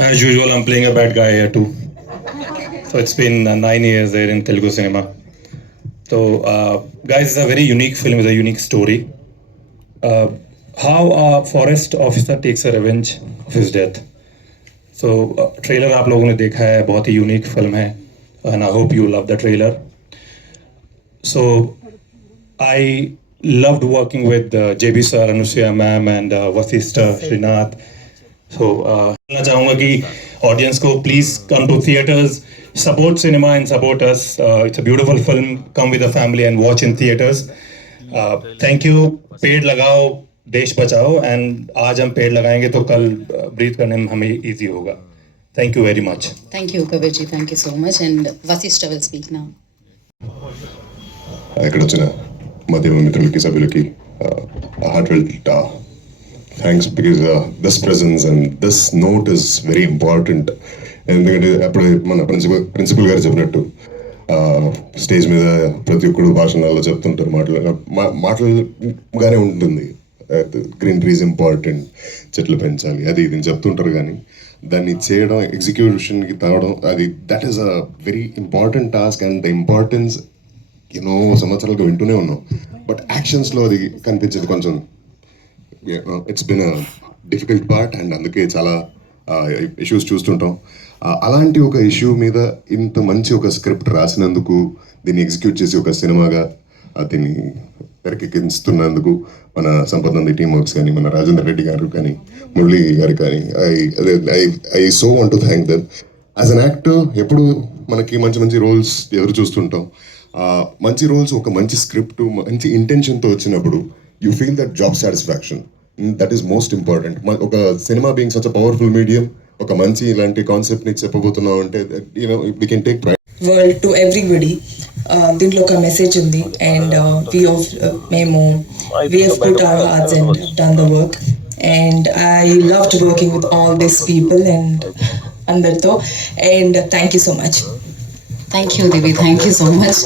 As usual, I'm playing a bad guy here too. So it's been 9 years there in Telugu cinema. So, guys, it's a very unique film with a unique story. How a forest officer takes a revenge of his death. So, trailer आप लोगों ने देखा है, बहुत ही unique film है, and I hope you love the trailer. So, I loved working with JB sir, Anusuya ma'am, and Vasista, Srinath. So, कहना चाहूँगा कि audience को please come to theaters, support cinema and support us. It's a beautiful film. Come with a family and watch in theaters. Thank you. पेड़ लगाओ, देश बचाओ, and आज हम पेड़ लगाएंगे तो कल breathe करने में हमें easy होगा. Thank you very much. Thank you, Kabirji. Thank you so much. And Vasista will speak now. ఇక్కడ వచ్చిన మాధ్యమ మిత్రులకి సభ్యులకి heartfelt thanks because this presence and this note is very important. ఎందుకంటే అప్పుడు మన ప్రిన్సిపల్ గారు చెప్పినట్టు స్టేజ్ మీద ప్రతి ఒక్కడు భాషణాల్లో చెప్తుంటారు, మాటలుగానే ఉంటుంది, గ్రీన్ ట్రీస్ ఇంపార్టెంట్, చెట్లు పెంచాలి, అది ఇది చెప్తుంటారు. కానీ దాన్ని చేయడం, ఎగ్జిక్యూషన్కి తాగడం, అది that is a very important task. And the importance ఎన్నో సంవత్సరాలుగా వింటూనే ఉన్నాం, బట్ యాక్షన్స్లో అది కనిపించేది కొంచెం it's been a difficult part. And అందుకే చాలా ఇష్యూస్ చూస్తుంటాం. అలాంటి ఒక ఇష్యూ మీద ఇంత మంచి ఒక స్క్రిప్ట్ రాసినందుకు, దీన్ని ఎగ్జిక్యూట్ చేసి ఒక సినిమాగా దీన్ని తెరకెక్కిస్తున్నందుకు మన సంపత్ నంది టీమ్ వర్క్స్ కానీ, మన రాజేందర్ రెడ్డి గారు కానీ, మురళి గారు కానీ, I so want to thank them. As an actor ఎప్పుడు మనకి మంచి మంచి రోల్స్ ఎదురు చూస్తుంటాం. మంచి రోల్స్, ఒక మంచి స్క్రిప్ట్, మంచి ఇంటెన్షన్తో వచ్చినప్పుడు you feel that job satisfaction. That is most important. ఒక cinema being such a powerful medium, ఒక మంచి ఇలాంటి కాన్సెప్ట్ని చెప్పబోతున్నాం అంటే we can take pride. World to everybody, దీంట్లో ఒక మెసేజ్ ఉంది. అండ్ మేము we have put our hearts and done the work. And I loved working with all this people and అందరితో. And thank you so much. Thank you, Devi. Thank you so much.